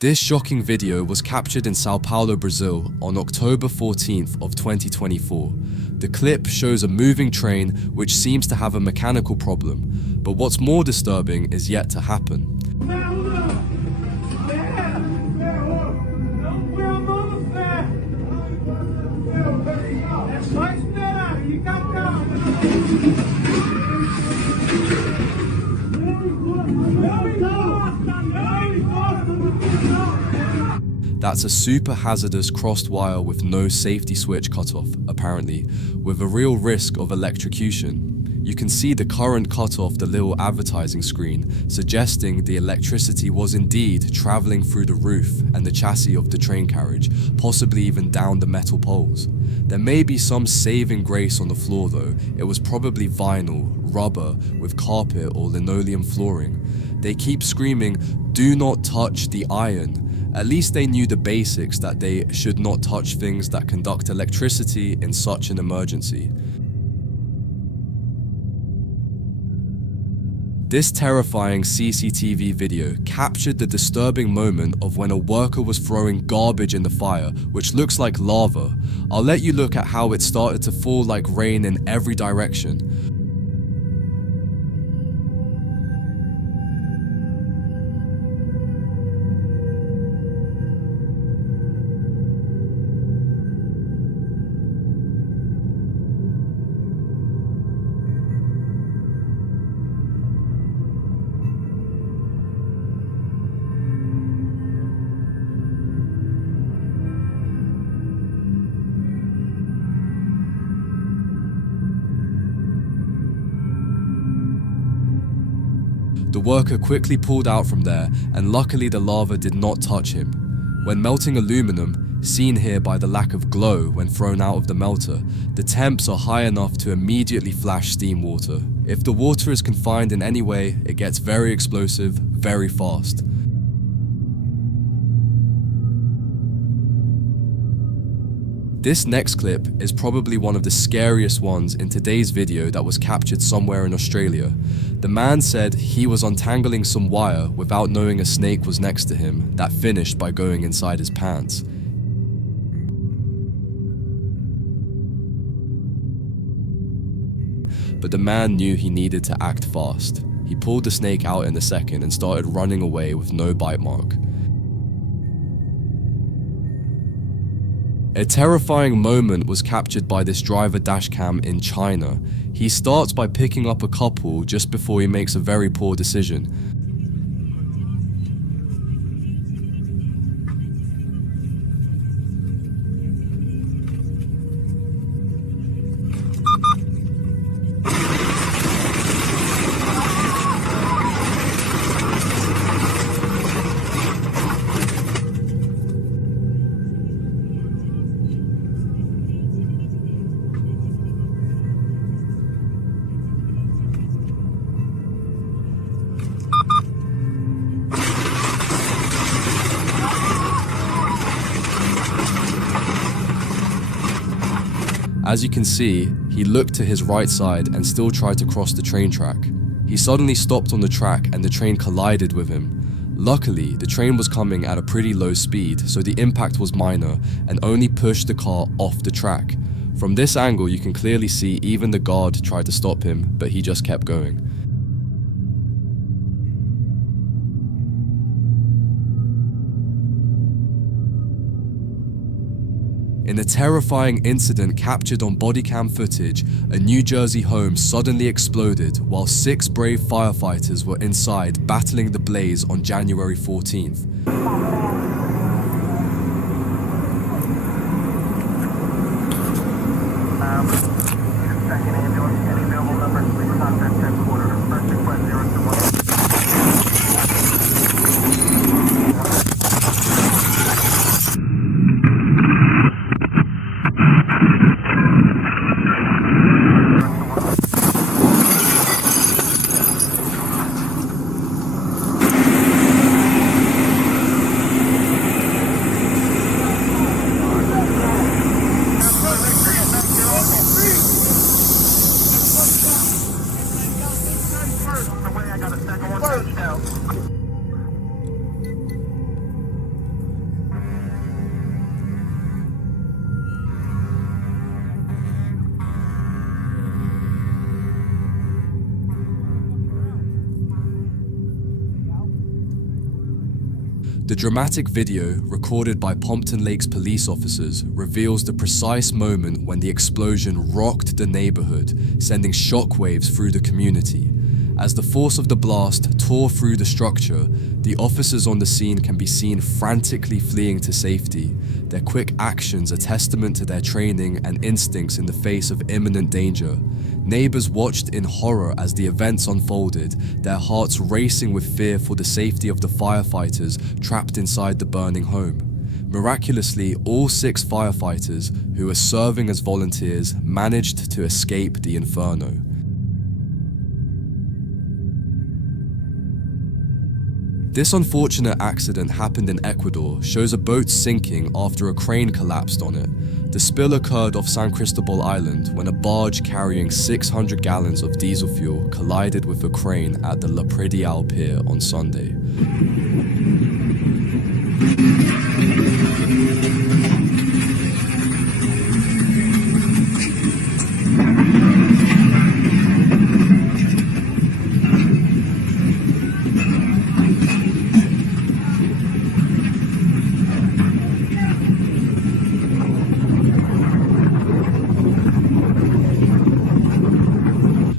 This shocking video was captured in Sao Paulo, Brazil on October 14th of 2024. The clip shows a moving train which seems to have a mechanical problem, but what's more disturbing is yet to happen. That's a super hazardous crossed wire with no safety switch cut off, apparently, with a real risk of electrocution. You can see the current cut off the little advertising screen, suggesting the electricity was indeed traveling through the roof and the chassis of the train carriage, possibly even down the metal poles. There may be some saving grace on the floor though. It was probably vinyl, rubber, with carpet or linoleum flooring. They keep screaming, "Do not touch the iron." At least they knew the basics, that they should not touch things that conduct electricity in such an emergency. This terrifying CCTV video captured the disturbing moment of when a worker was throwing garbage in the fire, which looks like lava. I'll let you look at how it started to fall like rain in every direction. The worker quickly pulled out from there, and luckily the lava did not touch him. When melting aluminum, seen here by the lack of glow when thrown out of the melter, the temps are high enough to immediately flash steam water. If the water is confined in any way, it gets very explosive, very fast. This next clip is probably one of the scariest ones in today's video that was captured somewhere in Australia. The man said he was untangling some wire without knowing a snake was next to him that finished by going inside his pants. But the man knew he needed to act fast. He pulled the snake out in a second and started running away with no bite mark. A terrifying moment was captured by this driver dashcam in China. He starts by picking up a couple just before he makes a very poor decision. As you can see, he looked to his right side and still tried to cross the train track. He suddenly stopped on the track and the train collided with him. Luckily, the train was coming at a pretty low speed, so the impact was minor and only pushed the car off the track. From this angle, you can clearly see even the guard tried to stop him, but he just kept going. In a terrifying incident captured on bodycam footage, a New Jersey home suddenly exploded while 6 brave firefighters were inside battling the blaze on January 14th. Second ambulance, any available numbers, please contact headquarters. First request 021. The dramatic video, recorded by Pompton Lakes police officers, reveals the precise moment when the explosion rocked the neighborhood, sending shockwaves through the community. As the force of the blast tore through the structure, the officers on the scene can be seen frantically fleeing to safety. Their quick actions a testament to their training and instincts in the face of imminent danger. Neighbors watched in horror as the events unfolded, their hearts racing with fear for the safety of the firefighters trapped inside the burning home. Miraculously, all 6 firefighters, who were serving as volunteers, managed to escape the inferno. This unfortunate accident happened in Ecuador shows a boat sinking after a crane collapsed on it. The spill occurred off San Cristobal Island when a barge carrying 600 gallons of diesel fuel collided with a crane at the La Predial Pier on Sunday.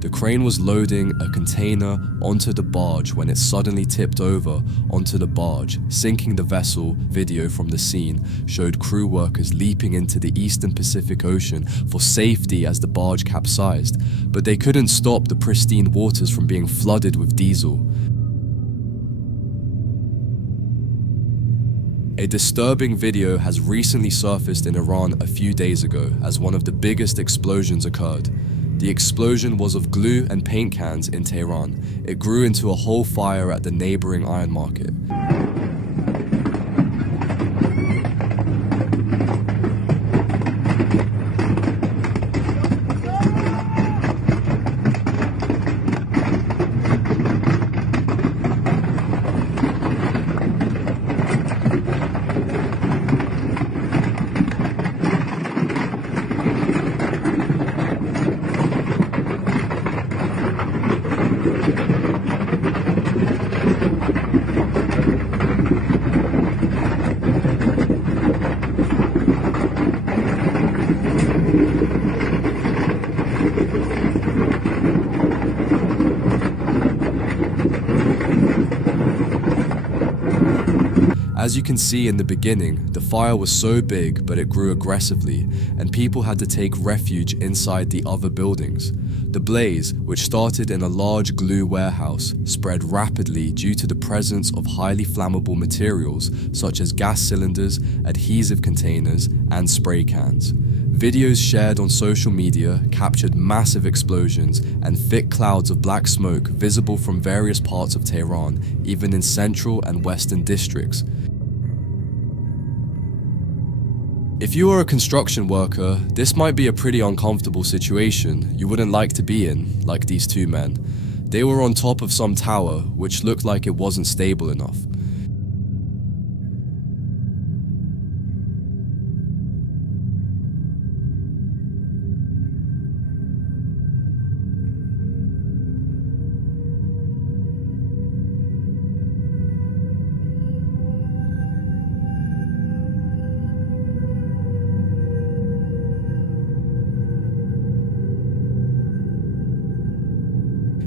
The crane was loading a container onto the barge when it suddenly tipped over onto the barge, sinking the vessel. Video from the scene showed crew workers leaping into the eastern Pacific Ocean for safety as the barge capsized, but they couldn't stop the pristine waters from being flooded with diesel. A disturbing video has recently surfaced in Iran a few days ago as one of the biggest explosions occurred. The explosion was of glue and paint cans in Tehran. It grew into a whole fire at the neighboring iron market. As you can see in the beginning, the fire was so big, but it grew aggressively, and people had to take refuge inside the other buildings. The blaze, which started in a large glue warehouse, spread rapidly due to the presence of highly flammable materials such as gas cylinders, adhesive containers, and spray cans. Videos shared on social media captured massive explosions and thick clouds of black smoke visible from various parts of Tehran, even in central and western districts. If you are a construction worker, this might be a pretty uncomfortable situation you wouldn't like to be in, like these 2 men. They were on top of some tower, which looked like it wasn't stable enough.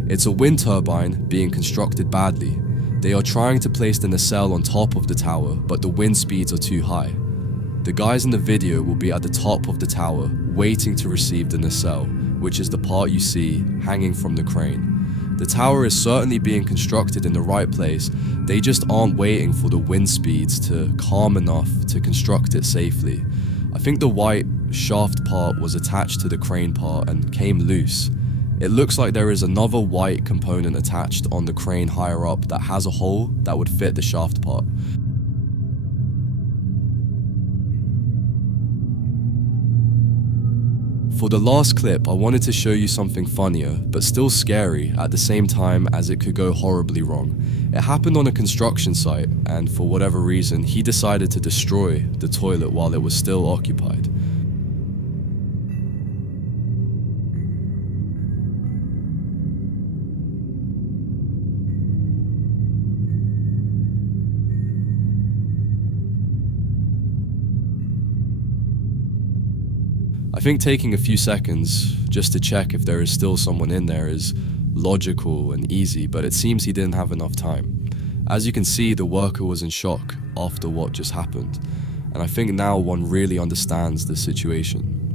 It's a wind turbine being constructed badly. They are trying to place the nacelle on top of the tower, but the wind speeds are too high. The guys in the video will be at the top of the tower, waiting to receive the nacelle, which is the part you see hanging from the crane. The tower is certainly being constructed in the right place, they just aren't waiting for the wind speeds to calm enough to construct it safely. I think the white shaft part was attached to the crane part and came loose. It looks like there is another white component attached on the crane higher up that has a hole that would fit the shaft part. For the last clip, I wanted to show you something funnier, but still scary at the same time as it could go horribly wrong. It happened on a construction site, and for whatever reason, he decided to destroy the toilet while it was still occupied. I think taking a few seconds just to check if there is still someone in there is logical and easy, but it seems he didn't have enough time. As you can see, the worker was in shock after what just happened, and I think now one really understands the situation.